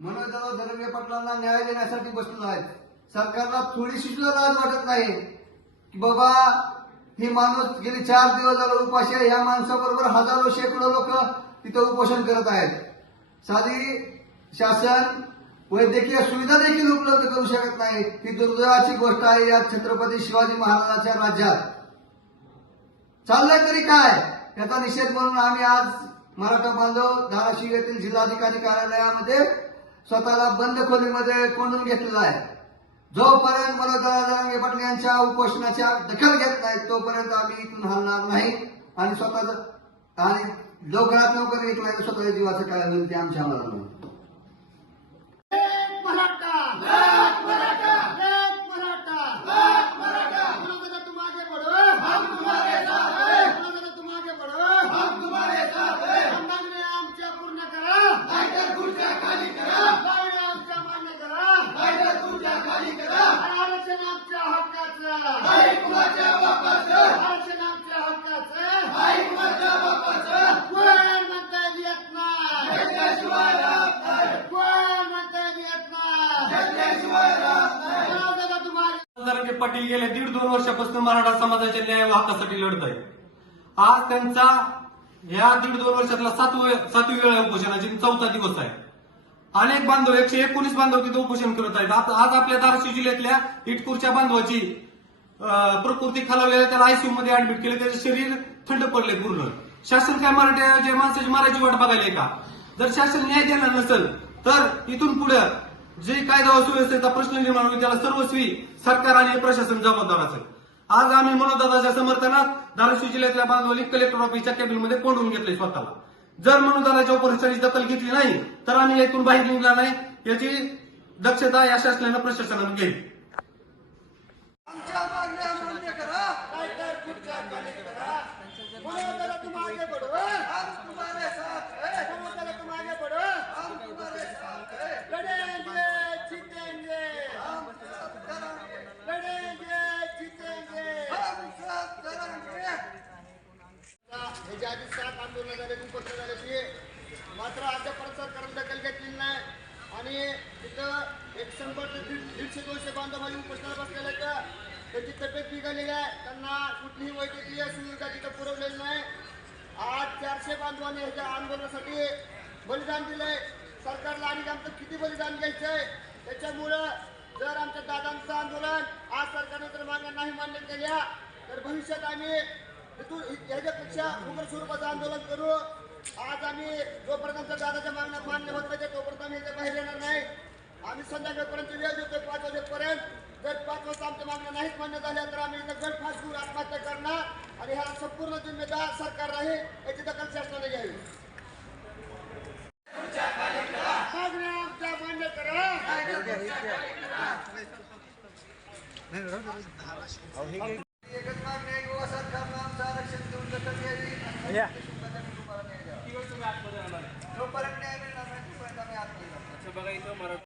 मनोज दादा धनंजय पाटलांना न्याय देण्यासाठी बसलेला आहेत सरकारला थोडीशी सुद्धा लाज वाटत नाही की बाबा ही माणूस गेले चार दिवस झालं उपाशी आहे या माणसाबरोबर हजारो शेकडो लोक तिथं उपोषण करत आहेत. साधी शासन वैद्यकीय सुविधा देखील उपलब्ध करू शकत नाही. ही दुर्दैवाची गोष्ट आहे या छत्रपती शिवाजी महाराजांच्या राज्यात. चाललंय तरी काय? याचा निषेध म्हणून आम्ही आज मराठा बांधव धाराशिव येथील जिल्हाधिकारी कार्यालयामध्ये स्वतःला बंद खोलीमध्ये कोंडून घेतलेला आहे. जोपर्यंत मनोदरा जरांगे पाटील यांच्या उपोषणाच्या दखल घेत नाही तोपर्यंत आम्ही इथून हलणार नाही. आणि स्वतःच आणि लवकरात लवकर घेतला तर स्वतःच्या जीवाचं काय होईल ते आमच्या आम्हाला जरांगे पाटील गेले दीड दोन वर्षापासून मराठा समाजाच्या न्याय व हक्कासाठी लढत आहे. आज त्यांचा या दीड दोन वर्षातला सातवे सातवी वेळा उपोषणाची चौथा दिवस आहे. अनेक बांधव एकशे एकोणीस बांधव तिथे उपोषण करत आहेत. आता- आज आपल्या धाराशिव जिल्ह्यातल्या इटकूरच्या बांधवाची प्रकृती खालावलेल्या त्याला आयसीयू मध्ये ऍडमिट केले. त्याचे शरीर थंड पडले पूर्ण. शासन काय मराठ्या माणसाची मारायची वाट बघायला का? जर शासन न्याय देणार नसेल तर इथून पुढे जे कायदा सुव्यवस्थेचा प्रश्न निर्माण होईल त्याला सर्वस्वी सरकार आणि प्रशासन जबाबदार असेल. आज आम्ही मनोदादाच्या समर्थनात धाराशिव जिल्ह्यातल्या बांधवली कलेक्टर ऑफिसच्या कॅबिनमध्ये कोंडून घेतले स्वतःला. जर मनोदादाच्या उपरिषदेची दखल घेतली नाही तर आम्ही यातून बाहेर निघणार नाही याची दक्षता या शासनानं प्रशासनानं घेईल सात आंदोलन झाले उपोषण झाले ते मात्र अद्यापर्यंत सरकारने दखल घेतलेली नाही. आणि तिथं एक शंभर ते दीडशे दोनशे बांधवांनी उपस्थित बसलेले का त्यांची तब्येत बिघडलेली आहे. त्यांना कुठलीही वैद्यकीय सुविधा तिथं पुरवलेली नाही. आज चारशे बांधवांनी ह्याच्या आंदोलनासाठी बलिदान दिलंय. सरकारला आणि आमचं किती बलिदान घ्यायचंय? त्याच्यामुळं जर आमच्या दादांचं आंदोलन आज सरकारने जर मागण्या नाही मान्य केल्या तर भविष्यात आम्ही याच्यापेक्षा ह्याच्यापेक्षा उग्र स्वरूपाचं आंदोलन करू. आज आम्ही जोपर्यंत आमच्या दादाच्या मागण्या मान्य होत नाही तोपर्यंत आम्ही याच्या बाहेर येणार नाही. आम्ही संध्याकाळपर्यंत वेळ देतो पाच वाजेपर्यंत. जर पाच वाजता आमच्या मागण्या नाहीत मान्य झाल्या तर आम्ही इथं गटफास घेऊन आत्महत्या करणार आणि ह्याला संपूर्ण जिम्मेदार सरकार राहील याची दखल शासनाने घ्यावी. मागण्या आमच्या मान्य करा एकच मागणी आहे की बुवा सरकारनं आमचं आरक्षण देऊन दखल आणि शुल्काचा तुम्हाला न्याय द्यावा. जोपर्यंत न्याय मिळणार नाही तोपर्यंत आम्ही आत्महत्या करणार.